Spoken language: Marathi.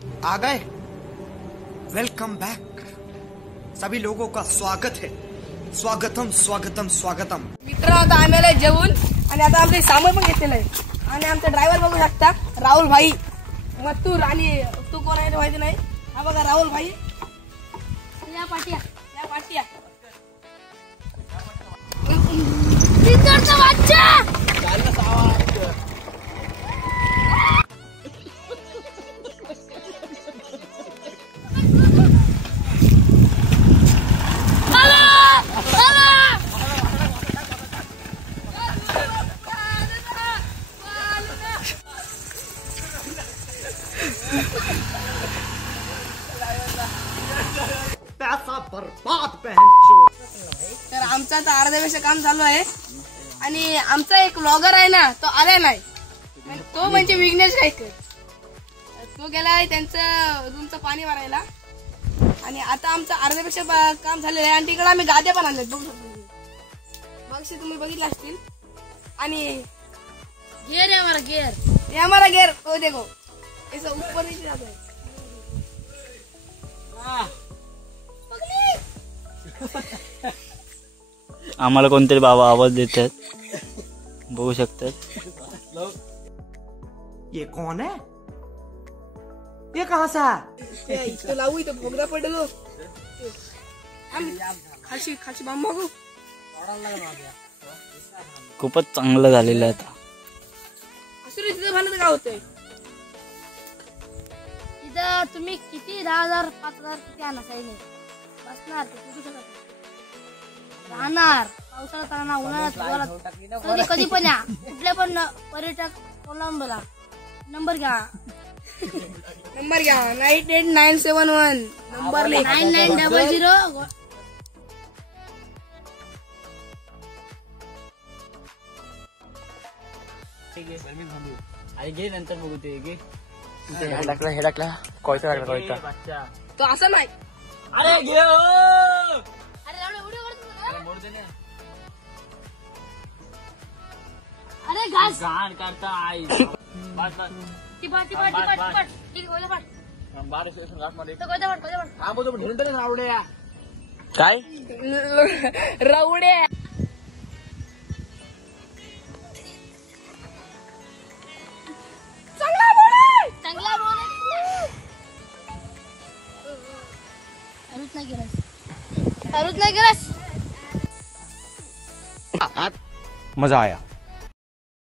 आ गए। Welcome back. सभी लोगों का स्वागत है। स्वागतम स्वागतम स्वागतम। मित्र आता आम्हाला जेवून आणि आता आमचे सामान पण घेतलेलं आहे आणि आमचा ड्रायव्हर बघू शकता राहुल भाई मत्तूर आणि तू कोण आहे माहिती नाही। हा बघा राहुल भाई या पाटिया तिकडचा बच्चा पैसा बर्बाद बहनचोद। तर आमचा आता अर्ध्यापेक्षा काम चालू आहे आणि आमचा एक ब्लॉगर आहे ना तो आला नाही तो म्हणजे विघ्नेश गायकर तो गेलाय त्यांचं रूमचं पाणी भरायला आणि आता आमचं अर्ध्यापेक्षा काम झालेलं आहे आणि तिकडे आम्ही गाद्या पण आणल्यात बघू शकतो मगशी तुम्ही बघितलं असतील आणि गेअर आहे हमारा गेअर ओ देखो ऐसा ऊपर नहीं जाता है। आम्हाला कोणतरी बाबा आवाज देतात बघू शकतात। ये कौन है? ये कहाँ से है? इथं लावू इथं भोगदा पडलो खाशी बांब मागू खूपच चांगलं झालेलं आहे आता। असं तिथं भांडत काय होतंय इथं तुम्ही किती 10,000 5,000 किती आणा काही नाही बसणार ते कुठे शकत राहणार पावसाळ्यात राहणार उन्हाळ्यात कधी पण या कुठले पण पर्यटक कोलंबोला नंबर घ्या 98971 नंबर 9900 घे नंतर बघू ते घे हे टाकला कोयता तो असं नाही अरे घे अरे घास गाण करता आई टिपा ठीक आहे काय रवडे चांगला बोल अरुत नाही गेलास मजा आया।